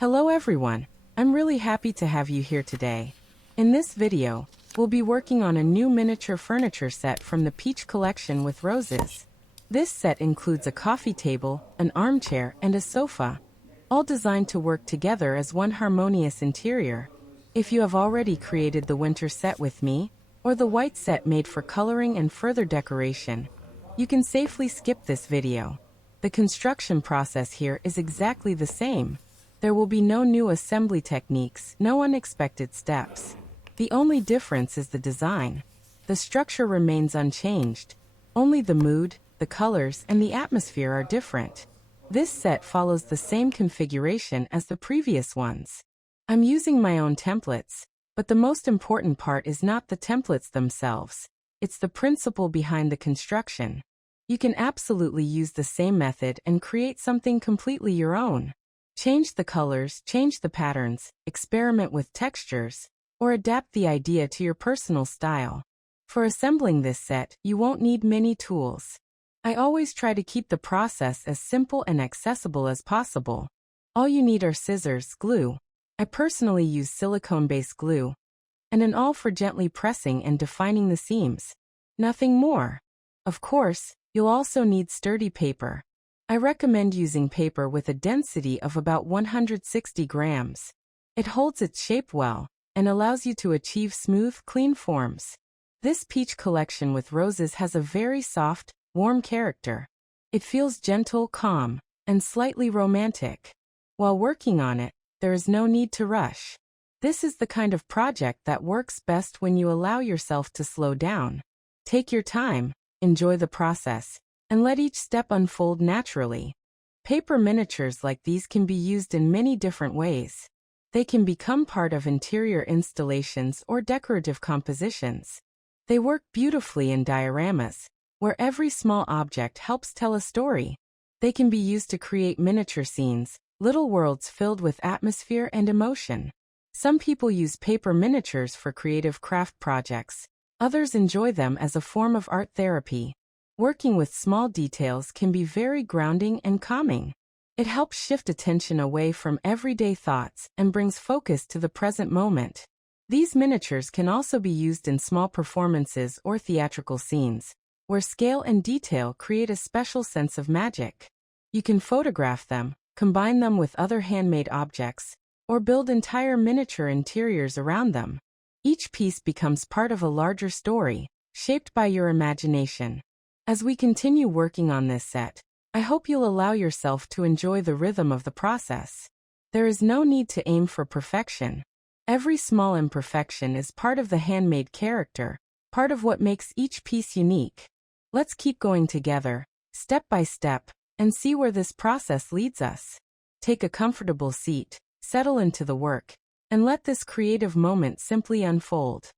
Hello everyone, I'm really happy to have you here today. In this video, we'll be working on a new miniature furniture set from the Peach collection with roses. This set includes a coffee table, an armchair, and a sofa, all designed to work together as one harmonious interior. If you have already created the winter set with me, or the white set made for coloring and further decoration, you can safely skip this video. The construction process here is exactly the same. There will be no new assembly techniques, no unexpected steps. The only difference is the design. The structure remains unchanged. Only the mood, the colors, and the atmosphere are different. This set follows the same configuration as the previous ones. I'm using my own templates, but the most important part is not the templates themselves. It's the principle behind the construction. You can absolutely use the same method and create something completely your own. Change the colors, change the patterns, experiment with textures, or adapt the idea to your personal style. For assembling this set, you won't need many tools. I always try to keep the process as simple and accessible as possible. All you need are scissors, glue. I personally use silicone-based glue, and an awl for gently pressing and defining the seams. Nothing more. Of course, you'll also need sturdy paper. I recommend using paper with a density of about 160 grams. It holds its shape well and allows you to achieve smooth, clean forms. This Peach collection with roses has a very soft, warm character. It feels gentle, calm, and slightly romantic. While working on it, there is no need to rush. This is the kind of project that works best when you allow yourself to slow down. Take your time, enjoy the process, and let each step unfold naturally. Paper miniatures like these can be used in many different ways. They can become part of interior installations or decorative compositions. They work beautifully in dioramas, where every small object helps tell a story. They can be used to create miniature scenes, little worlds filled with atmosphere and emotion. Some people use paper miniatures for creative craft projects. Others enjoy them as a form of art therapy. Working with small details can be very grounding and calming. It helps shift attention away from everyday thoughts and brings focus to the present moment. These miniatures can also be used in small performances or theatrical scenes, where scale and detail create a special sense of magic. You can photograph them, combine them with other handmade objects, or build entire miniature interiors around them. Each piece becomes part of a larger story, shaped by your imagination. As we continue working on this set, I hope you'll allow yourself to enjoy the rhythm of the process. There is no need to aim for perfection. Every small imperfection is part of the handmade character, part of what makes each piece unique. Let's keep going together, step by step, and see where this process leads us. Take a comfortable seat, settle into the work, and let this creative moment simply unfold.